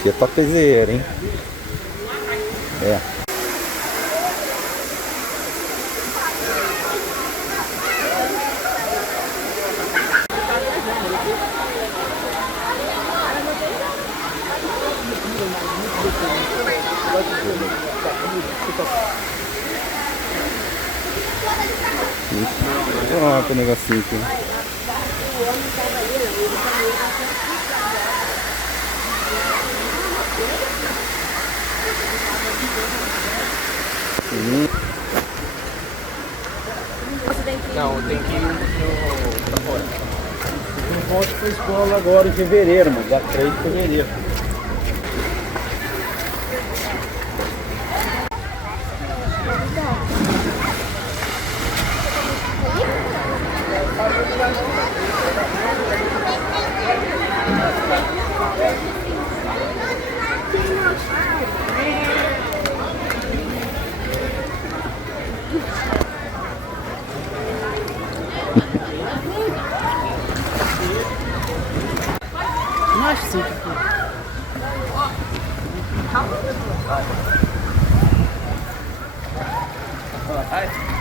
Aqui é topzera, hein? É. Olha que negocinho aqui. Não, tem que ir pra fora. Eu volto pra escola agora em fevereiro, mas dia 3 de fevereiro. Não acho sim. Ai.